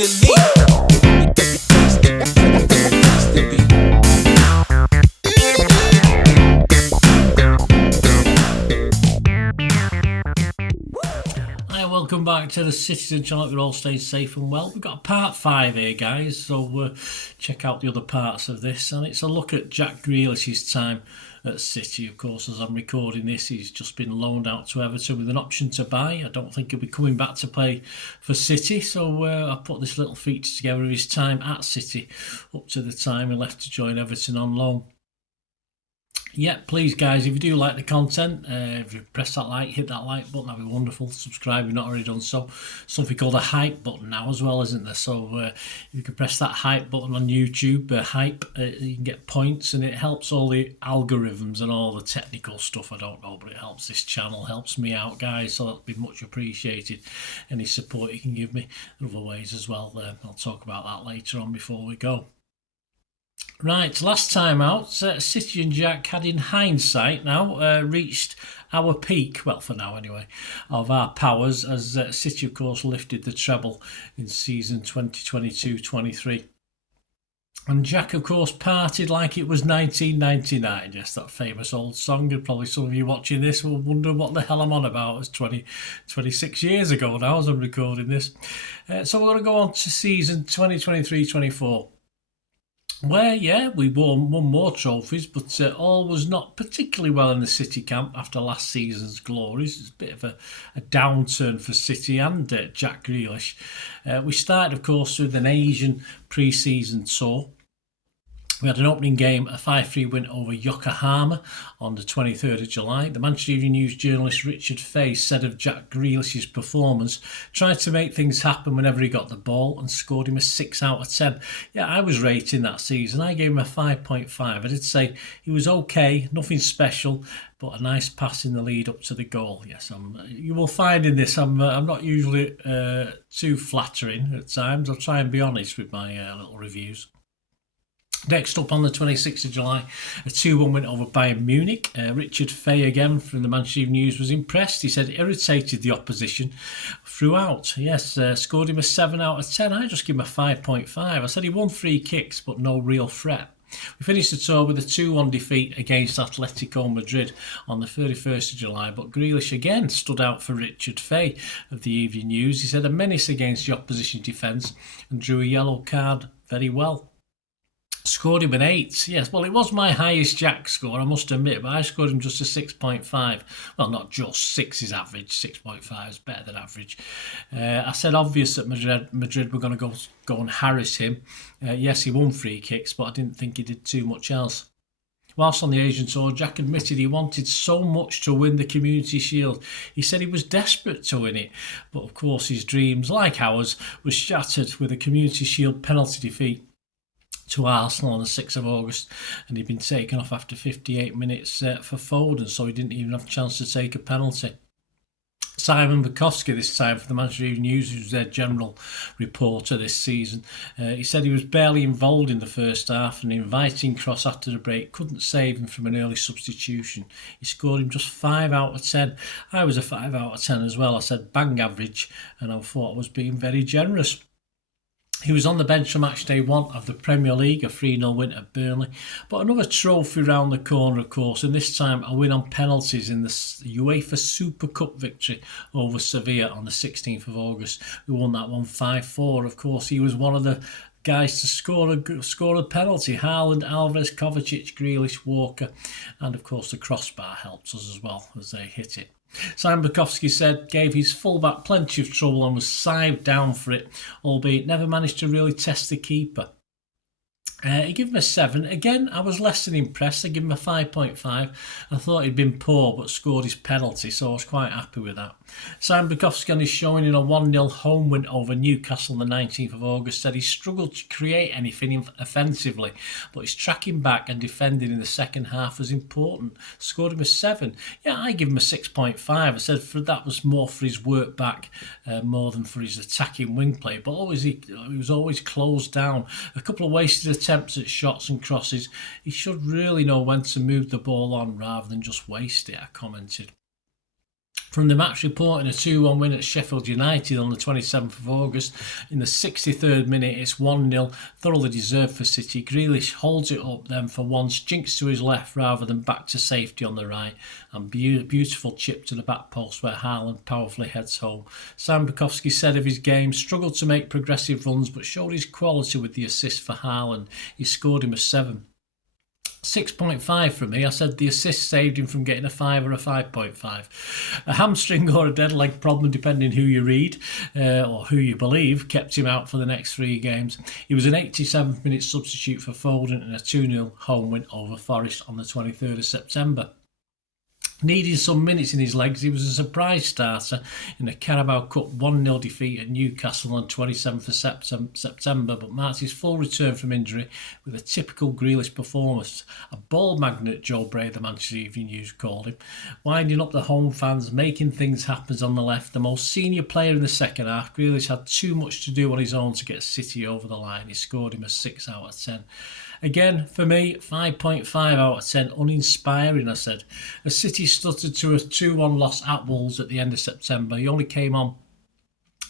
Welcome back to the Citizen Channel. We're all staying safe and well. We've got part 5 here, guys, so check out the other parts of this. And it's a look at Jack Grealish's time at City. Of course, as I'm recording this, he's just been loaned out to Everton with an option to buy. I don't think he'll be coming back to play for City, so I put this little feature together of his time at City up to the time he left to join Everton on loan. Yeah, please guys, if you do like the content, if you press that like, hit that like button, that'd be wonderful. Subscribe if you've not already done so. Something called a hype button now as well, isn't there? So if you can press that hype button on YouTube, hype, you can get points, and it helps all the algorithms and all the technical stuff. I don't know, but it helps this channel, helps me out, guys, so that'd be much appreciated. Any support you can give me in other ways as well, I'll talk about that later on before we go. Right, last time out, City and Jack had, in hindsight now, reached our peak, well for now anyway, of our powers as City of course lifted the treble in season 2022-23. And Jack of course partied like it was 1999, yes, that famous old song, and probably some of you watching this will wonder what the hell I'm on about. It's 26 years ago now as I'm recording this. So we're going to go on to season 2023-24. Where, yeah, we won more trophies, but all was not particularly well in the City camp after last season's glories. It's a bit of a downturn for City and Jack Grealish. We started, of course, with an Asian pre-season tour. We had an opening game, a 5-3 win over Yokohama on the 23rd of July. The Manchester Evening News journalist Richard Fay said of Jack Grealish's performance, tried to make things happen whenever he got the ball and scored him a 6 out of 10. Yeah, I was rating that season. I gave him a 5.5. I did say he was okay, nothing special, but a nice pass in the lead up to the goal. Yes, you will find in this, I'm not usually too flattering at times. I'll try and be honest with my little reviews. Next up on the 26th of July, a 2-1 win over Bayern Munich. Richard Fay again from the Manchester Evening News was impressed. He said it irritated the opposition throughout. Yes, scored him a 7 out of 10. I just give him a 5.5. I said he won 3 kicks but no real threat. We finished the tour with a 2-1 defeat against Atletico Madrid on the 31st of July, but Grealish again stood out for Richard Fay of the Evening News. He said a menace against the opposition defence and drew a yellow card very well. Scored him an 8. Yes, well, it was my highest Jack score, I must admit, but I scored him just a 6.5. Well, not just, 6 is average, 6.5 is better than average. I said obvious that Madrid were going to go and harass him. Yes, he won 3 kicks, but I didn't think he did too much else. Whilst on the Asian tour, Jack admitted he wanted so much to win the Community Shield. He said he was desperate to win it, but of course his dreams, like ours, were shattered with a Community Shield penalty defeat to Arsenal on the 6th of August, and he'd been taken off after 58 minutes for Foden, so he didn't even have a chance to take a penalty. Simon Bukowski this time for the Manchester Evening News, who's their general reporter this season. He said he was barely involved in the first half, and an inviting cross after the break couldn't save him from an early substitution. He scored him just 5 out of 10. I was a 5 out of 10 as well. I said bang average, and I thought I was being very generous. He was on the bench for match day 1 of the Premier League, a 3-0 win at Burnley. But another trophy round the corner, of course, and this time a win on penalties in the UEFA Super Cup victory over Sevilla on the 16th of August. We won that one 5-4. Of course, he was one of the guys to score a penalty. Haaland, Alvarez, Kovacic, Grealish, Walker, and of course the crossbar helps us as well as they hit it. Simon Bukowski said gave his fullback plenty of trouble and was sived down for it, albeit never managed to really test the keeper. He gave him a 7. Again, I was less than impressed. I gave him a 5.5. I thought he'd been poor but scored his penalty, so I was quite happy with that. Simon Bukowski on his showing in a 1-0 home win over Newcastle on the 19th of August said he struggled to create anything offensively, but his tracking back and defending in the second half was important. Scored him a 7. Yeah, I give him a 6.5. I said that was more for his work back more than for his attacking wing play, but he was always closed down. A couple of wasted attempts at shots and crosses. He should really know when to move the ball on rather than just waste it, I commented. From the match report, in a 2-1 win at Sheffield United on the 27th of August, in the 63rd minute, it's 1-0, thoroughly deserved for City. Grealish holds it up then for once, jinks to his left rather than back to safety on the right, and beautiful chip to the back post where Haaland powerfully heads home. Sam Bukowski said of his game, struggled to make progressive runs but showed his quality with the assist for Haaland. He scored him a 7. 6.5 from me. I said the assist saved him from getting a 5 or a 5.5. A hamstring or a dead leg problem, depending who you read or who you believe, kept him out for the next 3 games. He was an 87th minute substitute for Foden in a 2-0 home win over Forest on the 23rd of September. Needing some minutes in his legs, he was a surprise starter in the Carabao Cup 1-0 defeat at Newcastle on 27th of September, but marks his full return from injury with a typical Grealish performance. A ball magnet, Joe Bray, the Manchester Evening News called him, winding up the home fans, making things happen on the left. The most senior player in the second half, Grealish had too much to do on his own to get City over the line. He scored him a 6 out of 10. Again, for me, 5.5 out of 10, uninspiring, I said. As City stuttered to a 2-1 loss at Wolves at the end of September, he only came on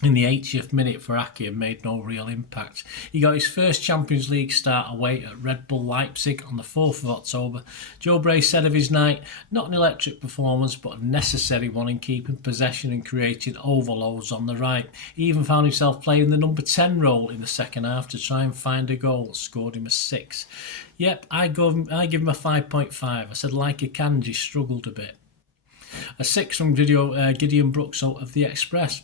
in the 80th minute for Ake and made no real impact. He got his first Champions League start away at Red Bull Leipzig on the 4th of October. Joe Bray said of his night, not an electric performance but a necessary one in keeping possession and creating overloads on the right. He even found himself playing the number 10 role in the second half to try and find a goal. Scored him a 6. Yep, I give him a 5.5. I said like a Kanji, struggled a bit. A 6 from Gideon Brooks of the Express.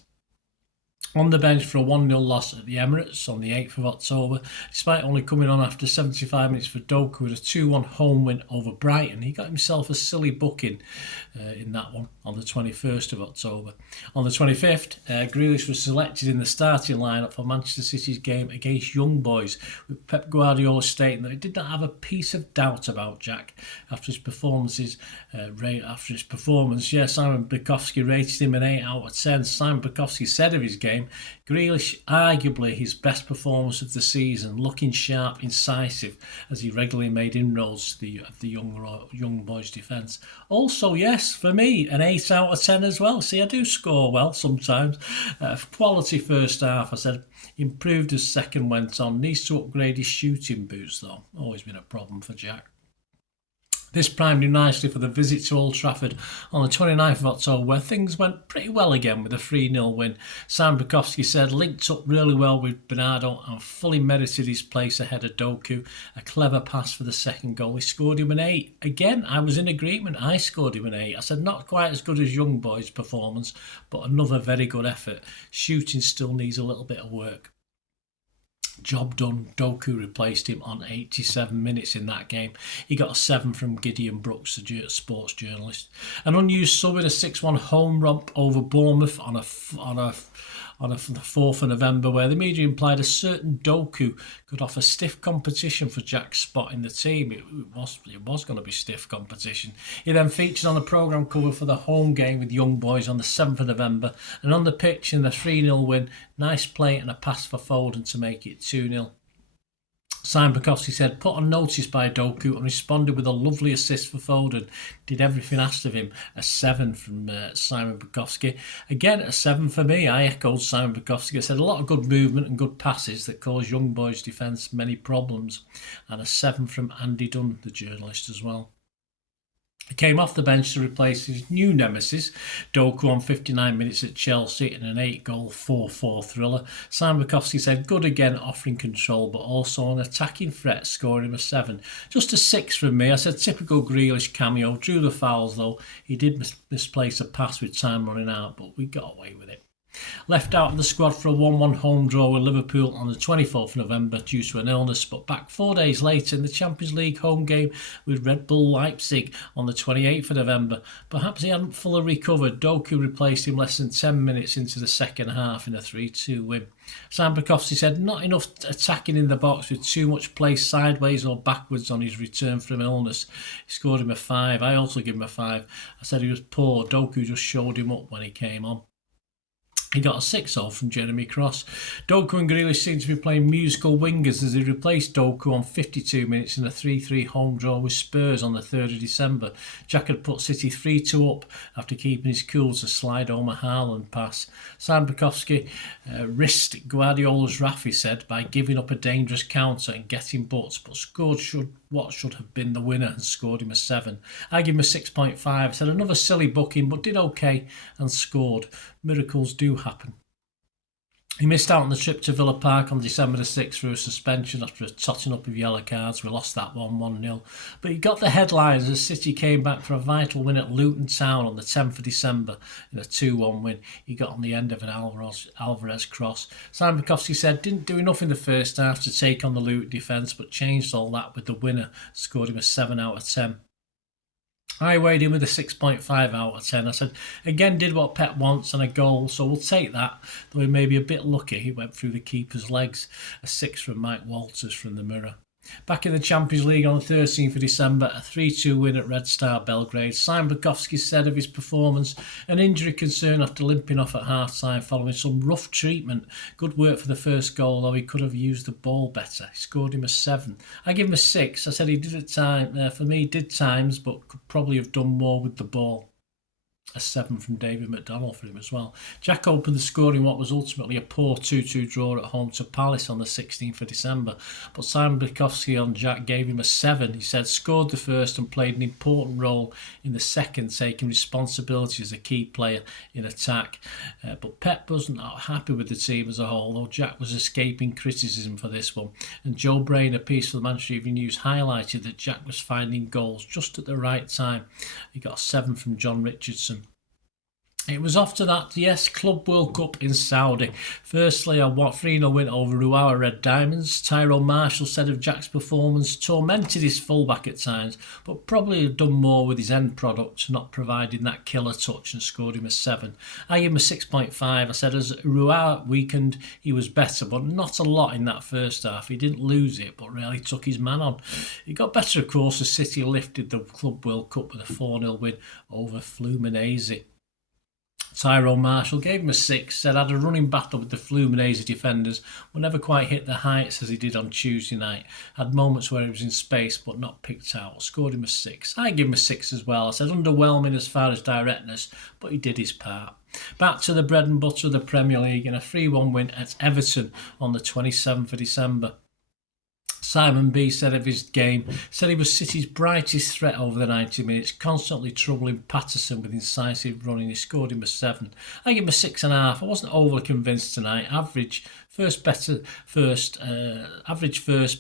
On the bench for a 1-0 loss at the Emirates on the 8th of October, despite only coming on after 75 minutes for Doku with a 2-1 home win over Brighton. He got himself a silly booking in that one on the 21st of October. On the 25th, Grealish was selected in the starting lineup for Manchester City's game against Young Boys, with Pep Guardiola stating that he did not have a piece of doubt about Jack after his performance. Simon Bukowski rated him an 8 out of 10. Simon Bukowski said of his game, Grealish, arguably his best performance of the season, looking sharp, incisive, as he regularly made inroads to the young boys' defence. Also, yes, for me, an 8 out of 10 as well. See, I do score well sometimes. Quality first half, I said. Improved as second went on. Needs to upgrade his shooting boots, though. Always been a problem for Jack. This primed him nicely for the visit to Old Trafford on the 29th of October, where things went pretty well again with a 3-0 win. Sam Bukowski said, linked up really well with Bernardo and fully merited his place ahead of Doku. A clever pass for the second goal. He scored him an 8. Again, I was in agreement. I scored him an 8. I said, not quite as good as Young Boys' performance, but another very good effort. Shooting still needs a little bit of work. Job done. Doku replaced him on 87 minutes in that game. He got a 7 from Gideon Brooks, a sports journalist. An unused sub in a 6-1 home romp over Bournemouth on the 4th of November, where the media implied a certain Doku could offer stiff competition for Jack's spot in the team. It was going to be stiff competition. He then featured on the programme cover for the home game with Young Boys on the 7th of November, and on the pitch in the 3-0 win, nice play and a pass for Foden to make it 2-0. Simon Bukowski said, put on notice by Doku and responded with a lovely assist for Foden. Did everything asked of him. A 7 from Simon Bukowski. Again, a 7 for me. I echoed Simon Bukowski. I said a lot of good movement and good passes that caused Young Boys' defence many problems. And a 7 from Andy Dunn, the journalist, as well. He came off the bench to replace his new nemesis, Doku, on 59 minutes at Chelsea in an 8-goal 4-4 thriller. Simon Bukowski said, good again, offering control, but also an attacking threat, scoring him a 7. Just a 6 from me. I said, typical Grealish cameo. Drew the fouls, though. He did misplace a pass with time running out, but we got away with it. Left out of the squad for a 1-1 home draw with Liverpool on the 24th of November due to an illness, but back 4 days later in the Champions League home game with Red Bull Leipzig on the 28th of November. Perhaps he hadn't fully recovered. Doku replaced him less than 10 minutes into the second half in a 3-2 win. Sam Bukowski said, not enough attacking in the box with too much play sideways or backwards on his return from illness. He scored him a 5. I also give him a 5. I said he was poor. Doku just showed him up when he came on. He got a 6-0 from Jeremy Cross. Doku and Grealish seem to be playing musical wingers as they replaced Doku on 52 minutes in a 3-3 home draw with Spurs on the 3rd of December. Jack had put City 3-2 up after keeping his cool to slide home a Haaland pass. Simon Bukowski risked Guardiola's wrath, he said, by giving up a dangerous counter and getting butts, but scored what should have been the winner and scored him a 7. I give him a 6.5. I said another silly booking, but did okay and scored. Miracles do happen. He missed out on the trip to Villa Park on December the 6th through a suspension after a totting up of yellow cards. We lost that 1-0. But he got the headlines as City came back for a vital win at Luton Town on the 10th of December in a 2-1 win. He got on the end of an Alvarez cross. Simon Bukowski said didn't do enough in the first half to take on the Luton defence, but changed all that with the winner. Scored him a 7 out of 10. I weighed him with a 6.5 out of 10. I said, again, did what Pep wants and a goal, so we'll take that. Though he may be a bit lucky, he went through the keeper's legs. A 6 from Mike Walters from the Mirror. Back in the Champions League on the 13th of December, a 3-2 win at Red Star Belgrade. Simon Bukowski said of his performance, an injury concern after limping off at half-time following some rough treatment. Good work for the first goal, though he could have used the ball better. He scored him a 7. I give him a 6. I said he did at time. For me, did times, but could probably have done more with the ball. A 7 from David McDonald for him as well. Jack opened the scoring what was ultimately a poor 2-2 draw at home to Palace on the 16th of December. But Simon Bukowski on Jack gave him a 7. He said scored the first and played an important role in the second, taking responsibility as a key player in attack. But Pep wasn't happy with the team as a whole, though Jack was escaping criticism for this one. And Joe Brain, a piece for the Manchester Evening News, highlighted that Jack was finding goals just at the right time. He got a 7 from John Richardson. It was after that, yes, Club World Cup in Saudi. Firstly, a 3-0 win over Ruawa Red Diamonds. Tyrone Marshall said of Jack's performance, tormented his fullback at times, but probably have done more with his end product, not providing that killer touch, and scored him a 7. I gave him a 6.5. I said as Ruawa weakened, he was better, but not a lot in that first half. He didn't lose it, but really took his man on. He got better, of course, as City lifted the Club World Cup with a 4-0 win over Fluminense. Tyrone Marshall gave him a 6, said had a running battle with the Fluminense defenders, but never quite hit the heights as he did on Tuesday night. Had moments where he was in space but not picked out. Scored him a 6. I give him a 6 as well. I said underwhelming as far as directness, but he did his part. Back to the bread and butter of the Premier League in a 3-1 win at Everton on the 27th of December. Simon B said of his game, said he was City's brightest threat over the 90 minutes, constantly troubling Patterson with incisive running. He scored him a 7. I give him a 6.5. I wasn't overly convinced tonight. Average first,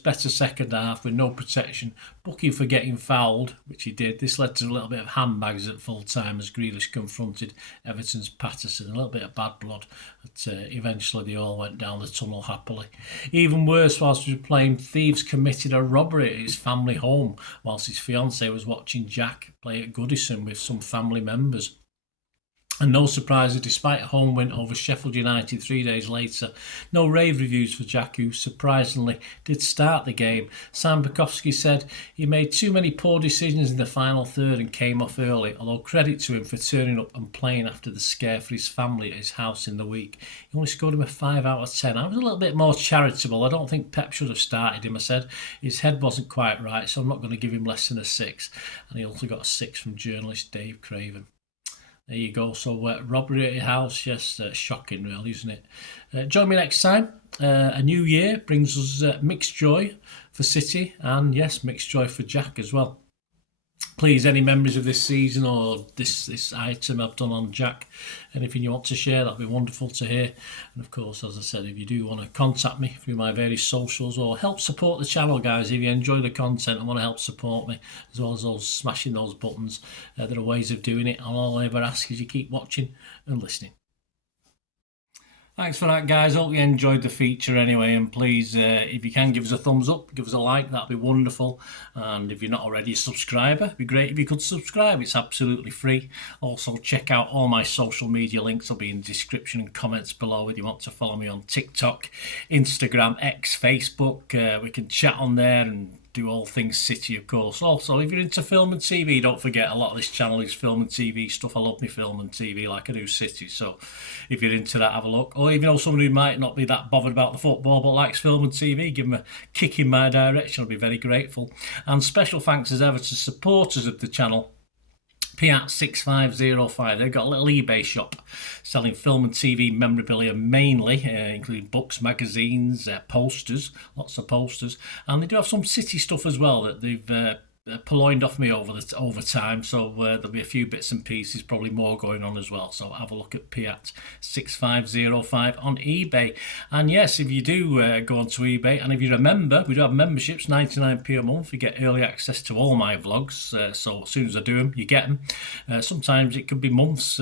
better second half with no protection. Booking for getting fouled, which he did. This led to a little bit of handbags at full time as Grealish confronted Everton's Patterson. A little bit of bad blood. But eventually they all went down the tunnel happily. Even worse, whilst we were playing, thieves committed a robbery at his family home whilst his fiancée was watching Jack play at Goodison with some family members. And no surprise, despite a home win over Sheffield United 3 days later, no rave reviews for Jack, who surprisingly did start the game. Sam Bukowski said he made too many poor decisions in the final third and came off early, although credit to him for turning up and playing after the scare for his family at his house in the week. He only scored him a 5 out of 10. I was a little bit more charitable. I don't think Pep should have started him. I said his head wasn't quite right, so I'm not going to give him less than a 6. And he also got a 6 from journalist Dave Craven. There you go. So robbery at your house, yes, shocking really, isn't it? Join me next time. A new year brings us mixed joy for City and yes, mixed joy for Jack as well. Please, any memories of this season or this item I've done on Jack, anything you want to share, that'd be wonderful to hear. And of course, as I said, if you do want to contact me through my various socials or help support the channel, guys, if you enjoy the content and want to help support me, as well as those smashing those buttons, there are ways of doing it. And all I ever ask is you keep watching and listening. Thanks for that, guys. Hope you enjoyed the feature anyway. And please, if you can, give us a thumbs up, give us a like. That'd be wonderful. And if you're not already a subscriber, it'd be great if you could subscribe. It's absolutely free. Also, check out all my social media links. Will be in the description and comments below if you want to follow me on TikTok, Instagram, X, Facebook. We can chat on there and do all things City, of course. Also, if you're into film and TV, don't forget a lot of this channel is film and TV stuff. I love me film and TV like I do City. So if you're into that, have a look. Or even though someone who might not be that bothered about the football but likes film and TV, give them a kick in my direction. I'll be very grateful. And special thanks as ever to supporters of the channel. Piat6505, they've got a little eBay shop selling film and TV memorabilia mainly, including books, magazines, posters, lots of posters, and they do have some City stuff as well that they've purloined off me over time, so there'll be a few bits and pieces, probably more going on as well. So have a look at Piat6505 on eBay. And yes, if you do go onto eBay, and if you remember, we do have memberships, 99p a month. You get early access to all my vlogs, so as soon as I do them, you get them. Sometimes it could be months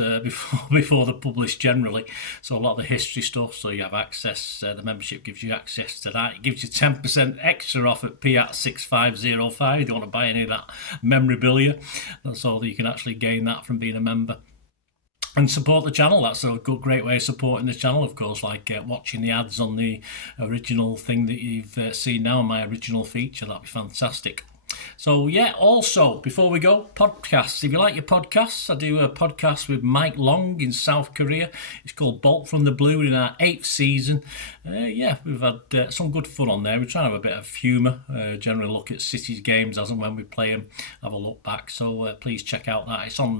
before they're published generally, so a lot of the history stuff, so you have access. The membership gives you access to that. It gives you 10% extra off at Piat6505 if you want to buy any of that memorabilia. That's all that you can actually gain that from being a member. And support the channel. That's a great way of supporting the channel, of course, like watching the ads on the original thing that you've seen now, my original feature. That'd be fantastic. So yeah, also before we go, podcasts. If you like your podcasts, I do a podcast with Mike Long in South Korea. It's called Bolt from the Blue, in our 8th season. Yeah, we've had some good fun on there. We're trying to have a bit of humour, generally look at City's games as and when we play them, have a look back. So please check out that. It's on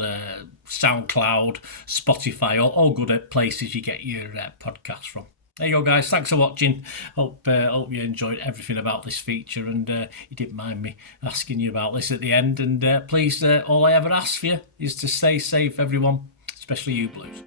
Soundcloud, Spotify, all good places you get your podcasts from. There you go, guys. Thanks for watching. Hope you enjoyed everything about this feature, and you didn't mind me asking you about this at the end. And please, all I ever ask for you is to stay safe, everyone, especially you Blues.